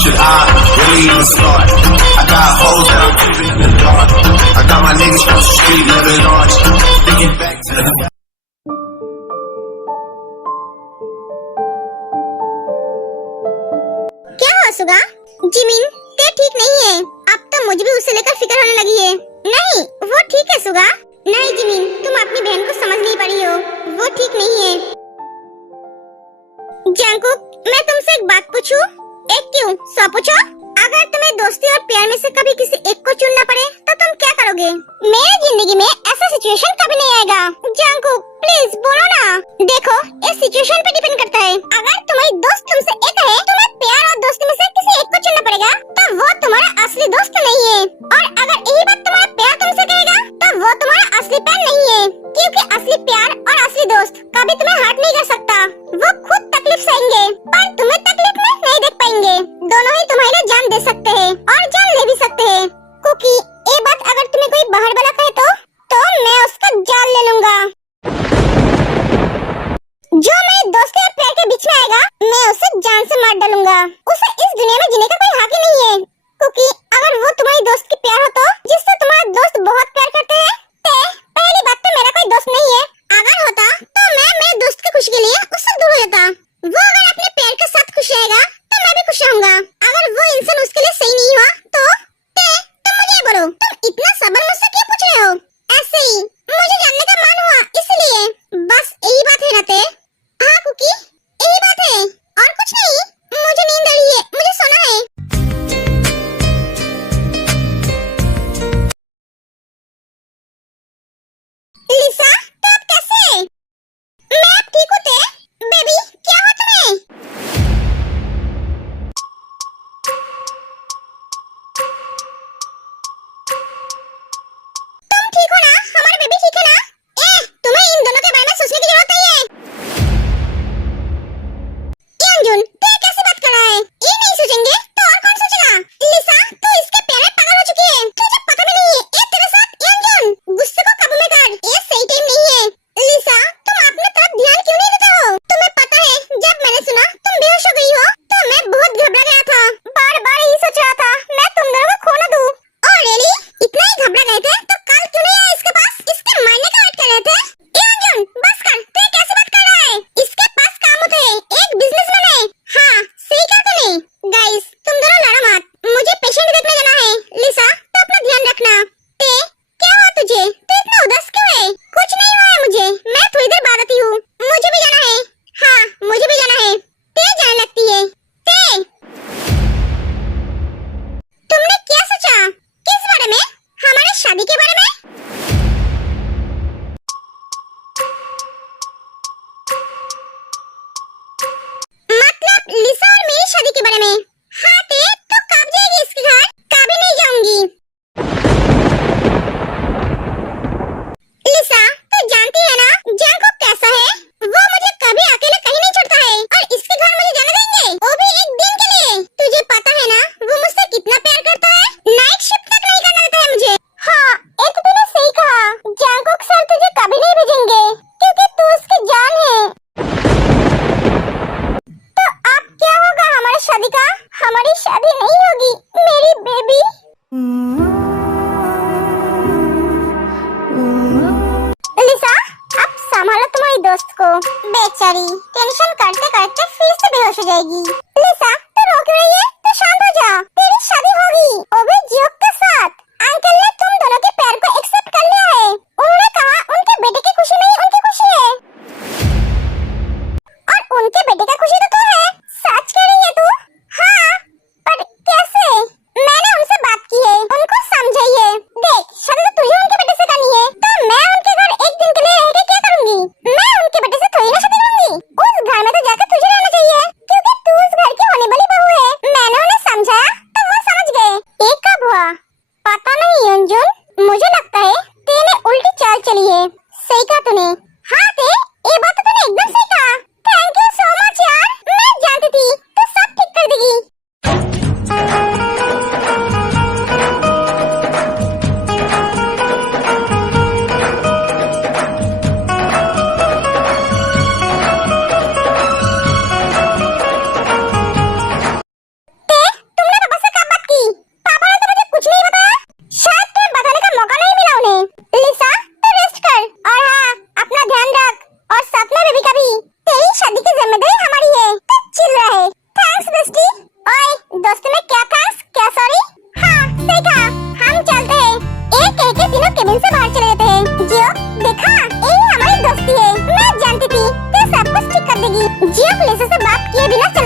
Should I really even start? I got hoes that I'm keeping in the dark. I got my niggas from the street living large. Thinking back to the क्या हुआ सुगा? Jimin ते ठीक नहीं है। अब तो मुझे भी उसे लेकर फिक्र होने लगी है। नहीं, वो ठीक है सुगा। नहीं जिमिन, तुम अपनी बहन को समझ नहीं पा रही हो। वो ठीक नहीं है। जंकुक, मैं तुमसे एक बात पूछूं? एक क्यों? 100 पूछो। अगर तुम्हें दोस्ती और प्यार में से कभी किसी एक को चुनना पड़े तो तुम क्या करोगे? मेरी जिंदगी में ऐसा सिचुएशन कभी नहीं आएगा। जंकुक, प्लीज बोलो ना। देखो, इस सिचुएशन पे डिपेंड करता है। अगर तुम्हारी दोस्त तुमसे एक है, तुम्हें प्यार और दोस्ती में से किसी एक को चुनना पड़ेगा, तो वो तुम्हारा असली दोस्त नहीं है। और अगर यही बात तुम्हारा प्यार तुमसे कहेगा, तो वो तुम्हारा असली प्यार नहीं है। क्योंकि असली प्यार और असली दोस्त कभी तुम्हें हर्ट नहीं कर सकता। वो खुद तकलीफ सहेंगे, पर तुम्हें तकलीफ में नहीं देख पाएंगे। दोनों ही तुम्हारी ना जान दे सकते हैं और जान ले भी सकते हैं। कुकी, ये बात अगर तुम्हें कोई बाहर वाला कहे तो मैं उसका जान ले लूंगा। जो मेरी दोस्ती और प्यार के बीच में आएगा, मैं उसे जान से मार डालूंगा। उसे इस दुनिया में जीने का कोई हक ही नहीं है। कुकी, अगर वो तुम्हारी दोस्त की प्यार हो तो, जिससे तुम्हारा दोस्त बहुत प्यार करते हैं, तो पहली बात तो मेरा कोई दोस्त नहीं है। अगर होता तो मैं मेरे दोस्त की खुशी के लिए उससे दूर हो जाता। वो अगर अपने प्यार के साथ खुश रहेगा तो मैं भी खुश रहूंगा। अगर वो इंसान उसके लिए सही नहीं हुआ तो तुम मुझे बोलो, तुम इतना सवाल मुझसे क्यों पूछ रहे हो? ऐसे ही मुझे जानने का मन हुआ, इसलिए। बस यही बात है ना ते? हाँ कुकी, यही बात है और कुछ नहीं। मुझे नींद आ रही है, मुझे सोना है। लिसा, तो आप कैसे हैं? मैं अब ठीक हूँ ते। बेबी, क्या हुआ तुम्हें? तुम ठीक हो ना? हमारे बेबी ठीक है ना? तुम्हें इन दोनों के बारे में सोचने की जरूरत नहीं है। अंजुन, तू कैसी बात कर रहा है? ये नहीं सोचेंगे तो और कौन सोचेगा? लिसा, तू इसके प्यार में पागल हो चुकी है। तुझे पता भी नहीं है ये तेरे साथ। अंजुन, गुस्से को काबू में कर। ये सही टाइम नहीं है। लिसा, तुम अपने तरफ ध्यान क्यों नहीं देते हो? तुम्हें पता है, जब मैंने सुना तुम बेहोश हो गई हो तो मैं बहुत घबरा गया था। बार-बार यही सोच रहा था मैं तुम दोनों को खो ना दूं। Oh really? इतना ही घबरा गए थे तो कल क्यों नहीं आए इसके पास? इसके मरने का वेट कर रहे थे? अंजुन, बस कर। तू कैसी बात कर रहा है? इसके पास काम होते हैं, एक बिजनेसमैन है। हाँ, सही कहा तूने। गाइस, तुम दोनों लड़ो मत, मुझे पेशेंट देखने जाना है। लिसा, तो अपना ध्यान रखना। ते, क्या हुआ तुझे? तू इतना उदास क्यों है? कुछ नहीं हुआ है मुझे, मैं थोड़ी देर बाद आती हूँ। मुझे भी जाना है। हाँ, मुझे भी जाना है। ते जाने लगती है। ते, तुमने क्या सोचा? किस बारे में? हमारे शादी के बारे में? मतलब लिसा और मेरी शादी के बारे में? हाँ ते, तो कब जाएगी इसके घर? कभी नहीं जाऊंगी। लिसा, तू जानती है ना जंकुक कैसा है? वो मुझे कभी अकेले कहीं नहीं छोड़ता है और इसके घर मुझे जाने देंगे, वो भी एक दिन के लिए। तुझे पता है ना वो मुझसे कितना प्यार करता है? नाइट शिफ्ट तक नहीं करना देता है मुझे। हाँ, ये तो तूने सही कहा। जंकुक सर तुझे कभी नहीं भेजेंगे क्योंकि तू उसकी जान है। तो अब क्या होगा हमारी शादी का? हमारी शादी नहीं होगी मेरी बेबी। लिसा, अब संभालो तुम्हारी दोस्त को। बेचारी टेंशन करते करते फिर से बेहोश हो जाएगी। लिसा, तू रो क्यों रही है? तू शांत हो जा। तेरी शादी होगी, वो भी जियोक के साथ। अंकल ने तुम दोनों के प्यार को एक्सेप्ट कर लिया है। उन्होंने कहा उनके बेटे की खुशी नहीं उनकी खुशी है, और उनके बेटे का खुशी तो तू है। सच कह रही है तू? हाँ, पर कैसे? मैंने उनसे बात की है, उनको समझाइए। देख, शादी तो तुझे उनके बेटे से करनी है, तो मैं उनके घर एक दिन के लिए रह के क्या करूंगी? मैं उनके बेटे से थोड़ी ना शादी करूंगी। उस घर में तो जाकर तुझे रहना चाहिए क्योंकि तू उस घर की होने वाली बहू है। मैंने उन्हें समझाया तो वो समझ गए। ये कब हुआ? पता नहीं अंजुन, मुझे लगता है तेने उल्टी चाल चली है। सही कहा तूने। हाँ ते, ये बात तो तूने एकदम सही कहा। थैंक यू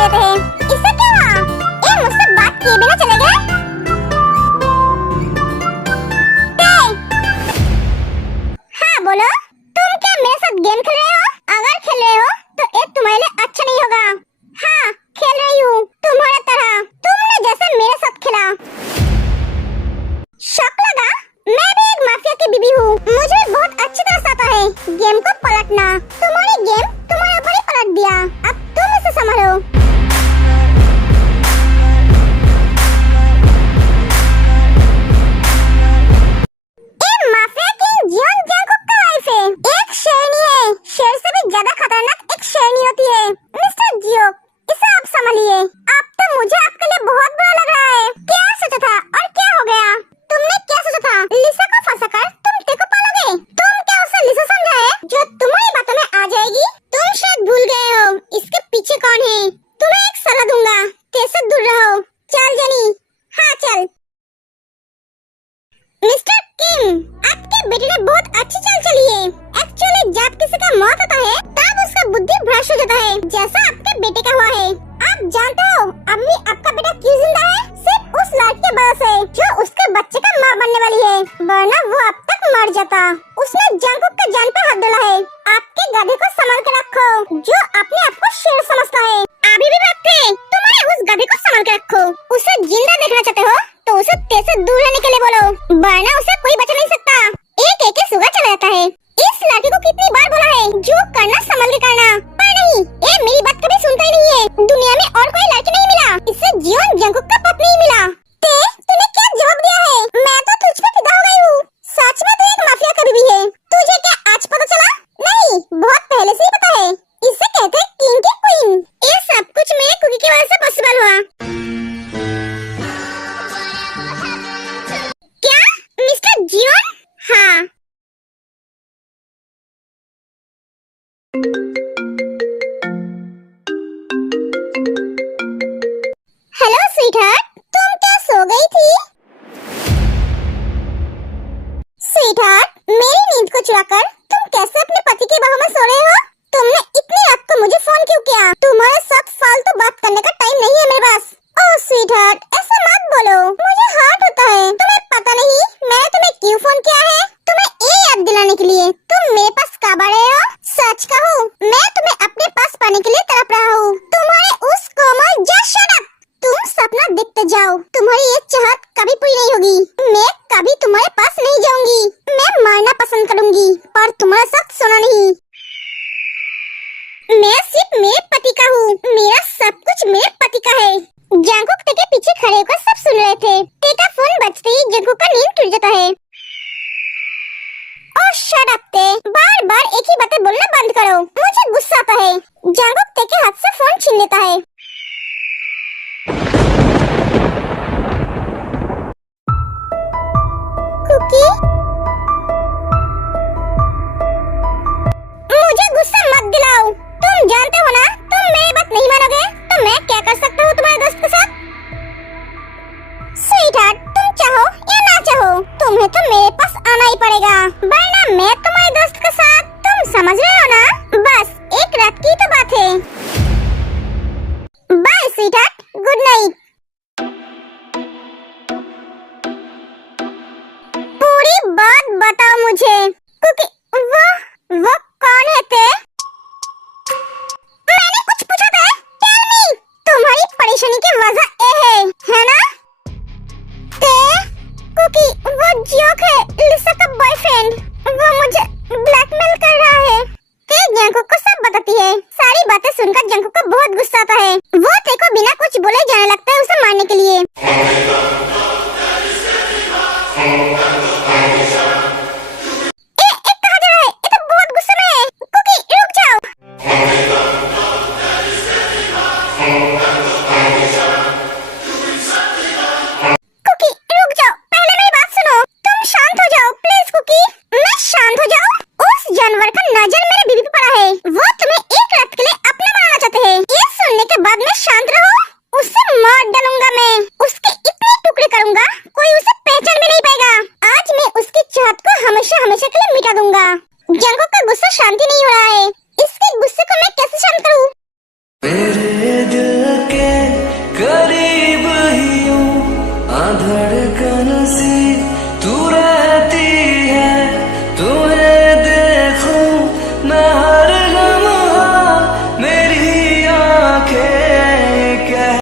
ले लेते हैं। इससे क्या हुआ? ये मुझसे बात किए बिना चले गए? हाँ बोलो, तुम क्या मेरे साथ गेम खेल रहे हो? अगर खेल रहे हो तो ये तुम्हारे लिए अच्छा नहीं होगा। हाँ खेल रही हूँ, तुम्हारे तरह, तुमने जैसे मेरे साथ खेला। शौक लगा? मैं भी एक माफिया की बीबी हूँ, मुझे बहुत अच्छी तरह से आता है गेम को पलटना। तुम्हारी गेम तुम्हारे ऊपर ही पलट दिया, अब तुम इसे संभालो। माफिया किंग जियोन जंगकुक का वाइफ है, एक शेरनी है, शेर से भी ज्यादा खतरनाक एक शेरनी होती है। मिस्टर जियो, इसे आप संभालिए। अब तो मुझे आपके लिए बहुत बुरा लग रहा है। क्या सोचा था और क्या हो गया? तुमने क्या सोचा था लिसा को फंसाकर तुम टेको पालोगे? तुम क्या उसे लिसा समझा है जो तुम्हारी बातों में आ जाएगी? तुम शायद भूल गए हो इसके पीछे कौन है। तुम्हें एक सलाह दूंगा, कैसे दूर रहो। चल जेनी, हाँ चल। मिस्टर किंग, आपके बेटे ने बहुत अच्छी चाल चली है। एक्चुअली जब किसी का मौत होता है तब उसका बुद्धि भ्रष्ट हो जाता है, जैसा आपके बेटे का हुआ है। आप जानते हो अम्मी आपका बेटा क्यों जिंदा है? सिर्फ उस लड़की की वजह से जो उसके बच्चे का माँ बनने वाली है, वरना वो अब तक मर जाता। उसने जंगकुक के जान पे हाथ डाला है। आपके गधे को संभाल के रखो जो अपने आप को शेर समझता है। अभी भी वक्त है, तुम्हारे उस गधे को संभाल के रखो। उसे जिंदा देखना चाहते हो तो उसे तेज से दूर रहने के लिए बोलो, वरना उसे कोई बचा नहीं सकता। एक एक सुगा चला जाता है। इस लड़के को कितनी बार बोला है जो करना संभल के करना, पर नहीं, ये मेरी बात कभी सुनता ही नहीं है। दुनिया में और कोई लड़की नहीं मिला, इससे जियोन जंगकुक का पत्नी ही मिला। तूने क्या जवाब दिया है? मैं तो तुझ पे फिदा हो गई हूँ। सच में तू एक माफिया का बीवी है। तुझे क्या आज पता चला? नहीं, बहुत पहले से ही पता है। इसे कहते हैं किंग की क्वीन। ये सब कुछ मेरे कुकी की वजह से पॉसिबल हुआ। क्या मिस्टर जियोन? हाँ। हेलो स्वीटहार्ट, तुम क्या सो गई थी? स्वीटहार्ट, मेरी नींद को चुराकर तुम कैसे अपने पति के बाहों में सो रहे हो? तुमने इतनी रात को मुझे फोन क्यों किया? तुम्हारे साथ फालतू बात करने का टाइम नहीं है मेरे पास। ओह स्वीटहार्ट, ऐसा मत बोलो, मुझे हर्ट होता है। तुम्हें पता नहीं मैंने तुम्हें क्यों फोन किया है? तुम्हें ये याद दिलाने के लिए तुम मेरे पास कब आ रहे हो। सच कहो, मैं तुम्हें अपने पास पाने के लिए तड़प रहा हूँ। तुम्हारे उस कोमल, जस्ट शट अप। तुम सपना देखते जाओ, तुम्हारी ये चाहत कभी पूरी नहीं होगी। मैं कभी तुम्हारे पास नहीं जाऊंगी। मैं मरना पसंद करूंगी पर तुम्हारे साथ सोना नहीं। मैं सिर्फ मेरे पति का हूँ, मेरा सब कुछ मेरे पति का है। जंगकुक के पीछे खड़े होकर सब सुन रहे थे। टेका फोन बजते ही जंगकुक का नींद टूट जाता है। ओह शट अप ते, बार-बार एक ही बातें बोलना बंद करो, मुझे गुस्सा आता है। जंगकुक ते के हाथ से फोन छीन लेता है। कुकी, मुझे गुस्सा मत दिलाओ। तुम जानते हो ना, तुम मेरी बात नहीं मानोगे तो मैं क्या कर सकता हूँ तुम्हारे दोस्त के साथ? स्वीटहार्ट, तुम चाहो या ना चाहो, तुम्हें तो मेरे पास आना ही पड़ेगा, वरना मैं तुम्हारे दोस्त के साथ, तुम समझ रहे हो ना? बस एक रात की तो बात है। Bye sweetheart, good night. पूरी बात बताओ मुझे। कुकी, वो कौन है ते? मैंने कुछ पूछा था? Tell me. तुम्हारी परेशानी की वजह ये है ना? ते कुकी, वो जियोक है, लिसा का बॉयफ्रेंड। वो मुझे ब्लैकमेल कर रहा है। ते जंगकुक को सब बताती है। सारी बातें सुनकर जंगकुक को बहुत गुस्सा आता है। वो ते को बिना कुछ बोले जाने लगता है उसे मारने के लिए। हमेशा के लिए मिटा दूंगा। जंगकुक का गुस्सा शांति नहीं हो रहा है। इसके गुस्से को मैं कैसे शांत करूं? धड़कन सी तू रहती है, तुम्हें देखूं मैं हर लम्हा, मेरी आंखें कह।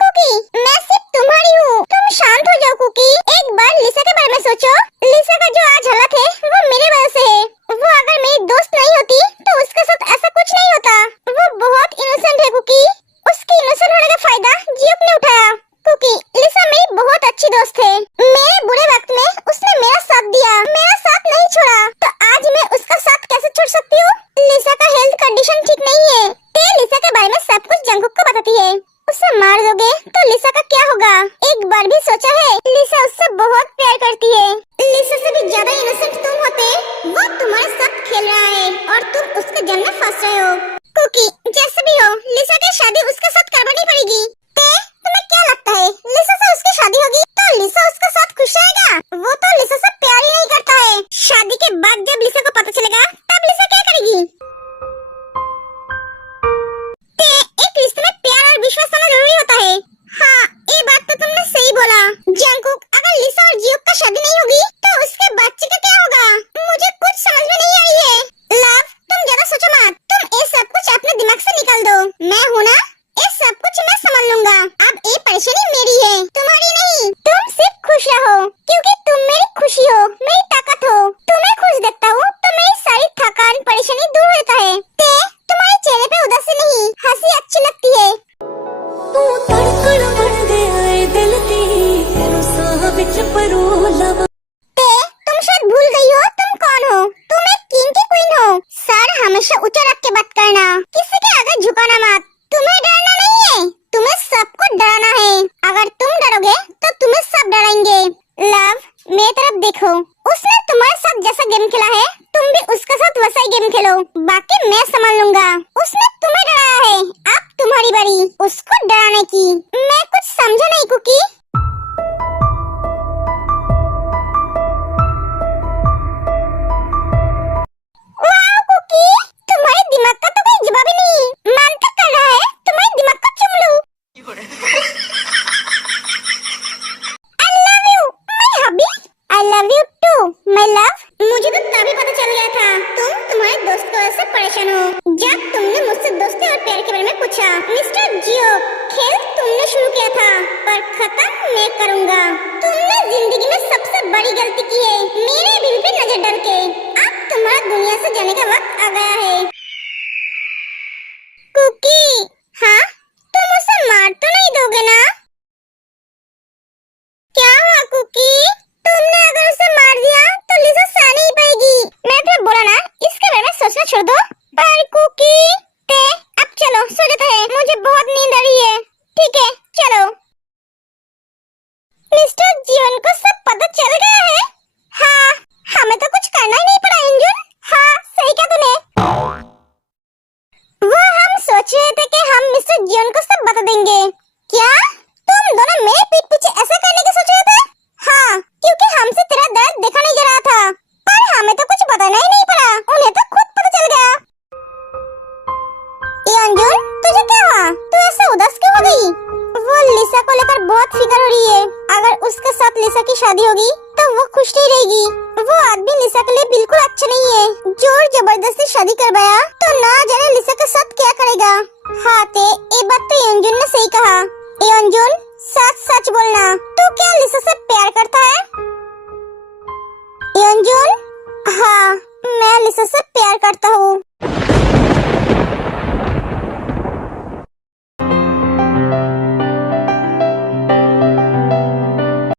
कुकी, मैं सिर्फ तुम्हारी हूँ, तुम शांत हो जाओ कुकी। एक बार लिसा के बारे में सोचो। लिसा का जो आज हालत है वो मेरे वजह से है। वो अगर मेरी दोस्त नहीं होती तो उसके साथ ऐसा कुछ नहीं होता। वो बहुत इनोसेंट है कुकी। उसके इनोसेंट होने का फायदा जियोक ने उठाया। कुकी, लिसा मेरी बहुत अच्छी दोस्त है। मेरे बुरे वक्त में उसने मेरा साथ दिया, मेरा साथ नहीं छोड़ा। तो आज मैं उसका साथ कैसे छोड़ सकती हूँ? लिसा का हेल्थ कंडीशन ठीक नहीं है। ते लिसा के बारे में सब कुछ जंगकुक को बताती है। उसे मार दोगे तो लिसा का क्या होगा? एक बार भी सोचा है? लिसा उससे बहुत प्यार करती है। लिसा से भी ज्यादा इनोसेंट तुम होते। वो तुम्हारे साथ खेल रहा है और तुम उसके जाल में फंस रहे हो। कुकी, जैसे भी हो लिसा की शादी उसके साथ करवानी पड़ेगी। तुम्हें क्या लगता है लिसा से उसकी शादी होगी तो लिसा उसके साथ खुश रहेगा? वो तो लिसा से प्यार ही नहीं करता है। शादी के बाद जब लिसा को पता चलेगा तब लिसा क्या करेगी? एक रिश्ते में प्यार और विश्वास होना जरूरी होता है। हाँ, ये बात तो तुमने सही बोला। जंगकुक, अगर लिसा और जियोक का शादी नहीं होगी तो उसके बच्चे का क्या होगा? मुझे कुछ समझ में नहीं आ रही है। लव, तुम ज्यादा सोचो मत। तुम ये सब कुछ अपने दिमाग से निकाल दो। मैं हूँ ना, ये सब कुछ मैं संभाल लूंगा। अब ये परेशानी मेरी है, तुम्हारी नहीं। तुम सिर्फ खुश रहो क्योंकि तुम मेरी खुशी हो, मेरी ताकत हो। तुम्हें खुश देखता हूँ तो मेरी सारी थकान परेशानी दूर होता है। तुम्हारे चेहरे पे उदासी नहीं, हंसी अच्छी लगती है। तू धड़कन बन गया है दिल दी, तेरे साह विच परोला। तुम शायद भूल गई हो तुम कौन हो। तुम एक किंग की क्वीन हो। सर हमेशा ऊंचा रख के बात करना, किसी के आगे झुकाना मत। तुम्हें डरना नहीं है, तुम्हें सबको डराना है। अगर तुम डरोगे तो तुम्हें सब डराएंगे। लव, मेरी तरफ देखो। उसने तुम्हारे साथ जैसा गेम खेला है तुम भी उसके साथ वैसा ही गेम खेलो। बाकी मैं संभाल लूंगा। उसने तुम्हें डराया है, अब तुम्हारी बारी उसको डराने की। मैं कुछ समझा नहीं कुकी। वाह कुकी, तुम्हारे दिमाग का तो कोई जवाब ही नहीं। मन तो कर रहा है तुम्हारे दिमाग को चुम लूं। I love you, my hubby. I love you too, my love. मुझे तो तभी पता चल गया था तुम तुम्हारे दोस्त की वजह से परेशान हो, जब तुमने मुझसे दोस्ती और प्यार के बारे में पूछा। मिस्टर जियो, खेल तुमने शुरू किया था पर खत्म मैं करूंगा। तुमने जिंदगी में सबसे बड़ी गलती की है, मेरे बीवी पे नजर डाल के। अब तुम्हारा दुनिया से जाने का वक्त आ गया है। कुकी, हाँ, तुम उसे मार तो नहीं दोगे ना? क्या हुआ कुकी? तुमने अगर उसे मार दिया तो लिसा सह नहीं पाएगी। मैंने तुम्हें बोला ना इसके बारे में सोचना छोड़ दो। पर कुकी, अब चलो सो जाते हैं, मुझे बहुत नींद आ रही है। ठीक है चलो। मिस्टर जीवन को सब पता चल गया है? हाँ, हमें तो कुछ करना ही नहीं पड़ा इंजुन। हाँ, सही कहा तूने। वो हम सोच रहे थे कि हम मिस्टर जीवन को सब बता देंगे। क्या तुम दोनों मेरे पीठ पीछे ऐसा करने की सोच रहे थे? हाँ, क्योंकि हमसे तेरा दर्द देखा नहीं जा रहा था। पर हमें तो कुछ बताना ही नहीं पड़ा, उन्हें तो खुद पता चल गया। ये अंजुन, तुझे क्या हुआ? तू ऐसा उदास क्यों हो गई? वो लिसा को लेकर बहुत फिक्र हो रही है। अगर उसके साथ लिसा की शादी होगी तो वो खुश नहीं रहेगी। वो आदमी लिसा के लिए बिल्कुल अच्छा नहीं है। जोर जबरदस्ती शादी करवाया तो ना जाने लिसा के साथ क्या करेगा। हाँ, ये बात तो अंजुन ने सही कहा। अंजुन, सच सच बोलना, तू क्या लिसा से प्यार करता है? अंजुन, हाँ, मैं लिसा से प्यार करता हूँ।